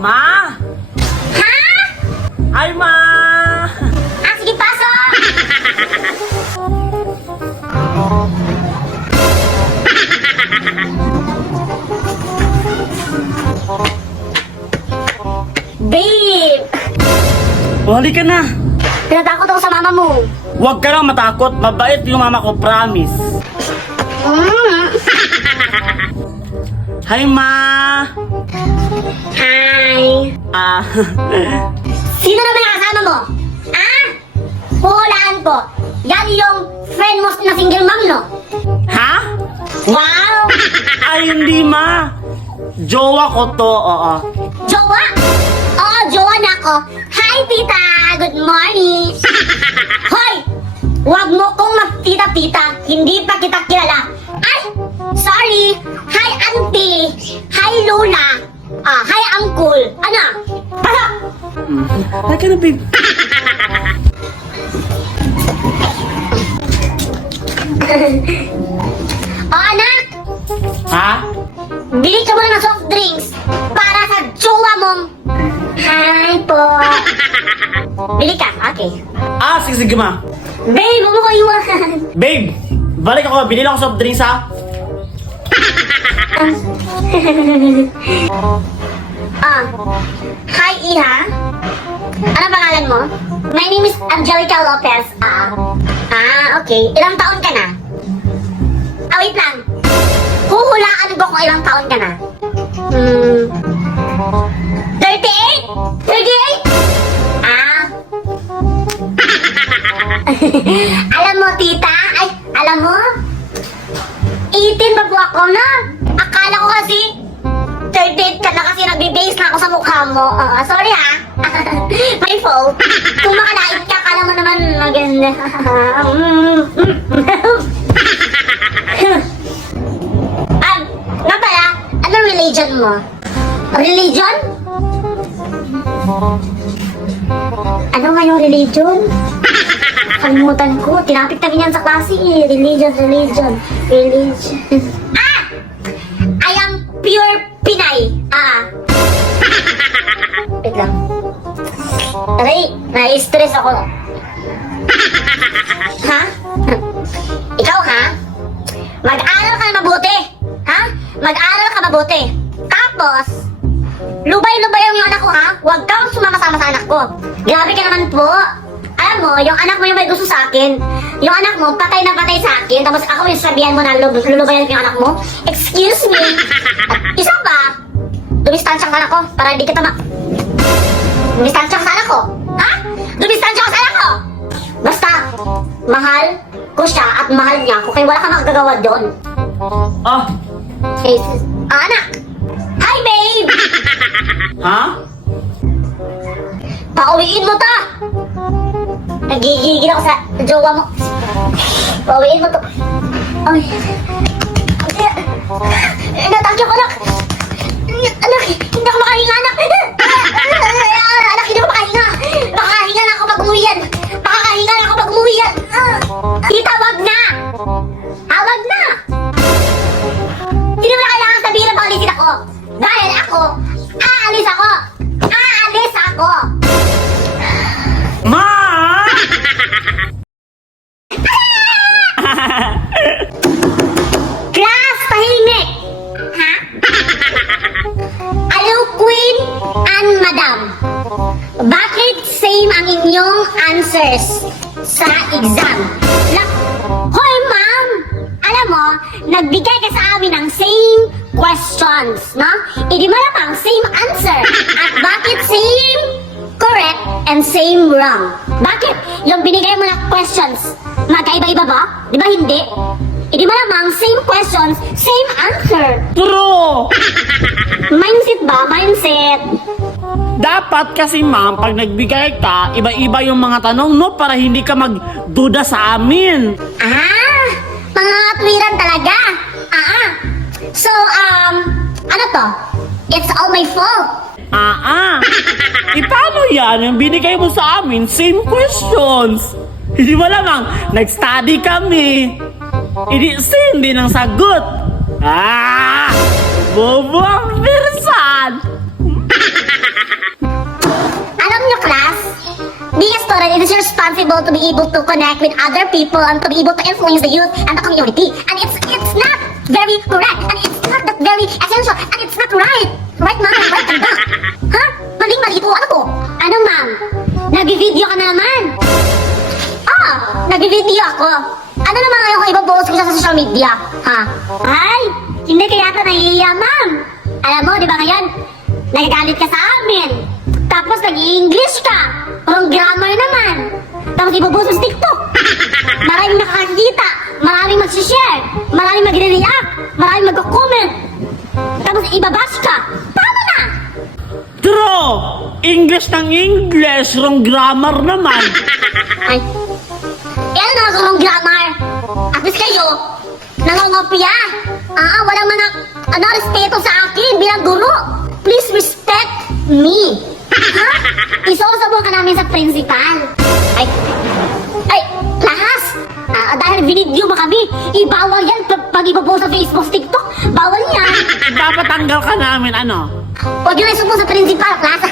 Ma! Ha? Ay, Ma! Ah, sige, pasok! Babe! O, halika na. Tinatakot ako sa mama mo. Huwag ka lang matakot. Mabait yung mama ko, promise. Hi, Ma! Hi! Ah, Sino naman ang kasama mo? Ah? Puhulaan ko. Yan yung friend mo na single mom, no? ha? Wow! Ay, hindi, Ma. Jowa ko to, oo. Jowa? Oo, jowa na ako. Hi, tita! Good morning! Hoy! Huwag mo kong magtita-tita. Hindi pa kita kilala. Ay! Sorry! Hi, auntie! Hi, Lola! Hi, uncle! Ano? Pasok! Halika na, babe. Anak! Ha? Bili ka muna ng soft drinks para sa jowa mong... Hi po! Bili ka, okay. Ah, sige, sige, Ma. Babe, huwag mo ko iwan. Babe, balik ako. Binili ako soft drinks, ha? Hi, Iha. Ano pangalan mo? My name is Angelica Lopez. Okay. Ilang taon ka na? Wait lang. Huhulaan ko kung ilang taon ka na. 38? 38? Alam mo, tita? Ay, alam mo? 18 pa po ako na. Akala ko kasi 38 ka na kasi nagbe-base na ako sa mukha mo. Sorry ha. My fault. Kung makalait ka, akala mo naman maganda. Nga pala, anong religion mo? Religion? Ano nga yung religion? Kalimutan ko. Tinapit kami niyan sa klase eh. Religion. I am pure Pinay. Wait lang. Aray, na-stress ako. Ha? Ikaw ha? Mag-aral ka mabuti. Ha? Mag-aral ka mabuti. Tapos, lubay-lubay yung anak ko ha? Huwag kang sumama-sama sa anak ko. Grabe ka naman po. Alam mo, yung anak mo yung may gusto sa akin. Yung anak mo, patay na patay sa akin. Tapos ako yung sabihan mo na lulubayan ko yung anak mo. Excuse me. At isa pa, dumistansya ka anak ko para hindi kita dumistansya ka sa anak ko. Ha? Dumistansya ka sa anak ko. Basta, mahal ko siya at mahal niya ako. Kaya wala ka magagawa doon. Ah, Hey, anak. Hi, babe. ha? Pauwiin mo ta. Nagigigil ako sa jowa mo. Pauwiin mo to. Ay. Natangkyo ko, anak. Anak, hindi ako makahinga, anak. Anak, hindi ako makahinga. Makahinga na ako pag umuwian. Makakahinga na ako pag umuwian. Tita, wag na. Wag na. Hindi mo na kailangan sabihin na paalisin ako. Dahil ako, aalis ako. Aalis ako. Ma! Class, tahimik! Ha? Hello, Queen and Madam. Bakit same ang inyong answers sa exam? Hoy, ma'am! Alam mo, nagbigay ka sa amin ng same questions, no? Hindi mo lamang same answer. At bakit same correct and same wrong? Bakit? Yung binigay mo na questions, magkaiba-iba ba? Di ba hindi? Hindi mo lamang same questions, same answer. True! Mindset ba? Mindset. Dapat kasi, ma'am, pag nagbigay ka, iba-iba yung mga tanong, no? Para hindi ka magduda sa amin. Mga katwiran talaga. So, ano to? It's all my fault. Paano yan? Yung binigay mo sa amin, same questions. Hindi mo lamang, nag-study kami. Hindi, same din ang sagot. Bobo ang pirsan. responsible to be able to connect with other people and to be able to influence the youth and the community. And it's not very correct. And it's not that very essential. And it's not right. Right, ma'am? Right, ano ba? Ha? Maling-mali ito. Ano to? Ano, ma'am? Nag-video ka na naman. Nag-video ako. Ano naman ngayon kung ipopost ko siya sa social media? Ha? Ay, hindi kaya ka nahihiya, ma'am. Alam mo, di ba ngayon, nagagalit ka sa amin. Tapos nag-i-English ka. Wrong grammar naman. Tapos ipopost sa TikTok. Maraming nakakakita. Maraming mag-share. Maraming magre-react. Maraming mag-comment. Tapos ibabash ka. Tama na! True! English ng English, wrong grammar naman. Ay, ano na wrong grammar? At least kayo, nangongopya. Walang respeto sa akin bilang guro. Please respect me. Ha? Isusubong ka namin sa principal. Class! Dahil video mo kami, ibawal yan pag ipopost sa Facebook, TikTok. Bawal yan. Papatanggal ka namin, ano? Huwag yun isumbong sa principal, class.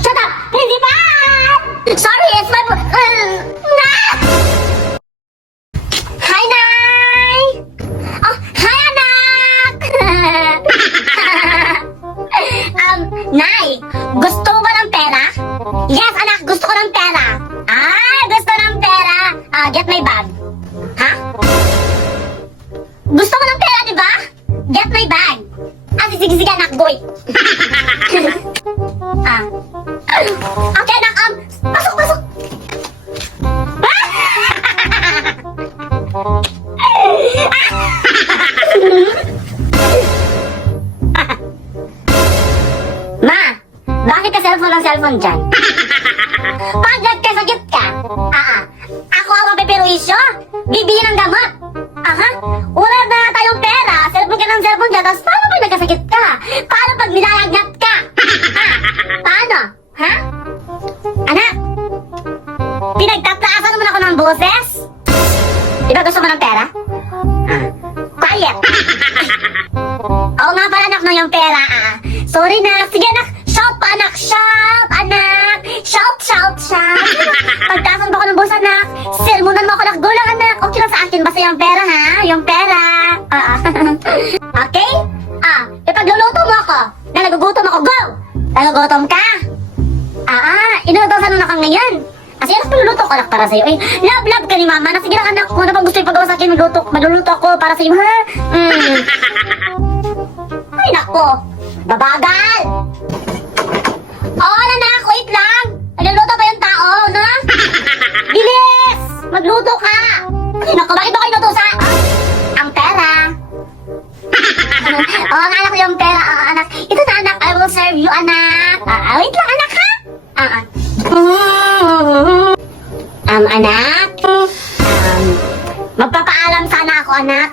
Shut up! Principal! Sorry, it's my... Hi, Nay! Oh, hi, anak! Nay, gusto mo ba ng pera? Yes, anak, gusto ko ng pera. Gusto ng pera. Get my bag. Ha? Gusto mo ng pera, di ba? Get my bag. Sige, anak, boy. Okay, anak, pasok. Ma, bakit ka cellphone dyan? Pag nagkasakit ka, ako ang mapipiruisyo, bibili ng gamot. Wala na tayong pera, cellphone ka, tapos paano pag nagkasakit ka? Paano pag nilayagnat ka? Paano? Ha? Anak, pinagtataasan mo na ako ng boses? Di ba gusto mo ng pera? Quiet! Oo nga pala, anak, no, yung pera, Sorry na. Sige, anak. Shout pa, anak. Shout, anak. Shout. Pagtasan ba ako ng boses, anak? Sermonan mo ako, anak. Go lang, anak. Okay lang sa akin. Basta yung pera, ha? Yung pera. Okay? Ipagluluto mo ako. Na nagugutom ako. Go! Nagugutom ka? Inuutosan mo na ka ngayon. Kasi anak, pagluluto ko, anak, para sa'yo. Love ka ni mama. Sige lang, anak. Kung ano bang gusto ipagawa sa akin, magluluto ako para sa'yo, ha? Ay, nako. Babagal! Anak, wait lang! Nagluluto pa yung tao, no? Bilis! Magluto ka! Ay, naku, bakit ako inutusan? Ang pera! Anak, yung pera, anak. Ito na, anak, I will serve you, anak. Wait lang, anak, ha? Anak? Magpapaalam sana ako, anak.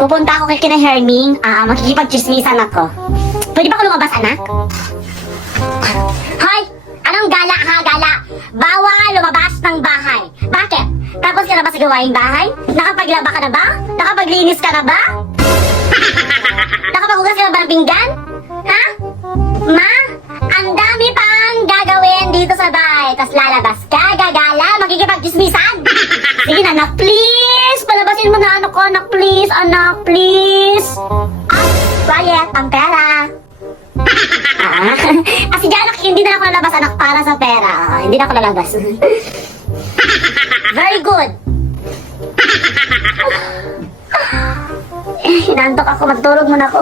Pupunta ako kay kina Herming. Makikipag-chismisan ako. Pwede ba ako lumabas, anak? Hoy! Anong gala, ha? Gala? Bawal lumabas ng bahay. Bakit? Tapos ka na ba sa gawaing bahay? Nakapaglaba ka na ba? Nakapaglinis ka na ba? Nakapaghugas ka na ba ng pinggan? Ha? Ma? Ang dami pang gagawin dito sa bahay. Tapos lalabas ka, gagala, makikipag-chismisan. Sige na, anak, please. Palabasin mo na, anak ko, anak, please. Anak, please. Quiet, ang pera. Sige, anak, hindi na ako lalabas, anak, para sa pera. Hindi na ako lalabas. Very good. Hinantok ako, magturog muna ako.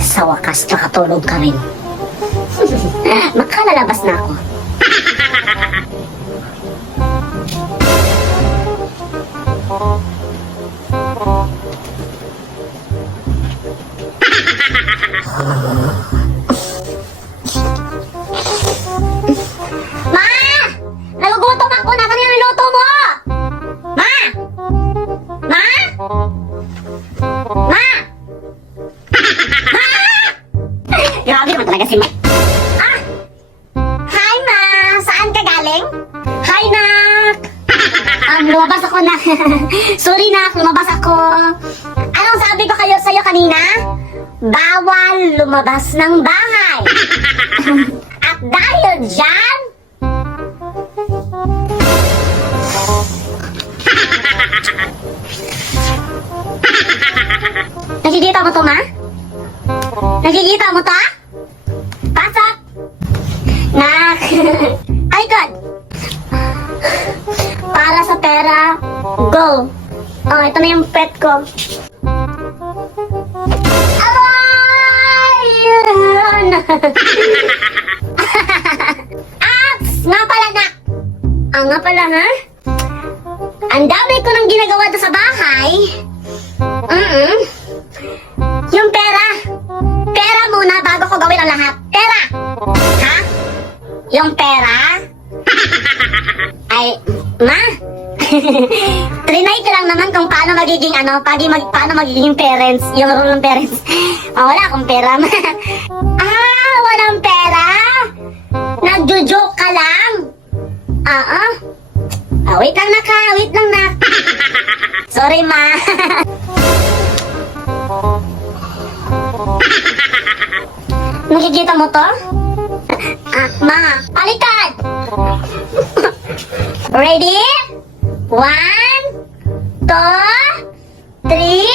Sa wakas, nakatulog ka rin. Makalalabas na ako. Ma! Nagugutom ako! Nasaan yung niluto mo? Ma! Ma! Ma! Ma! Grabe naman talaga si Ma. Hi, Lumabas ako na. Sorry na, lumabas ako. Anong sabi ko kayo sa'yo kanina? Bawal lumabas ng bahay. At dahil dyan, nakikita mo to, ma? Nakikita mo to? Pasok! Nak! Ay, God! Para sa pera, go! Oh, ito na yung pet ko. Aray! Ax! Nga pala, nak! Nga pala, ha? Ang dami ko nang ginagawa doon sa bahay. Yung pera. Pera muna bago ko gawin ang lahat. Pera! Ha? Yung pera? Ay, ma? Trinay ko lang naman kung paano magiging paano magiging parents, yung role ng parents. Wala akong pera. Walang pera? Nagjo-joke ka lang? Wait lang, nak, ha? Wait lang, nak. Sorry, ma. Nakikita mo to? Ma, palitan! Ready? 1, 2, 3,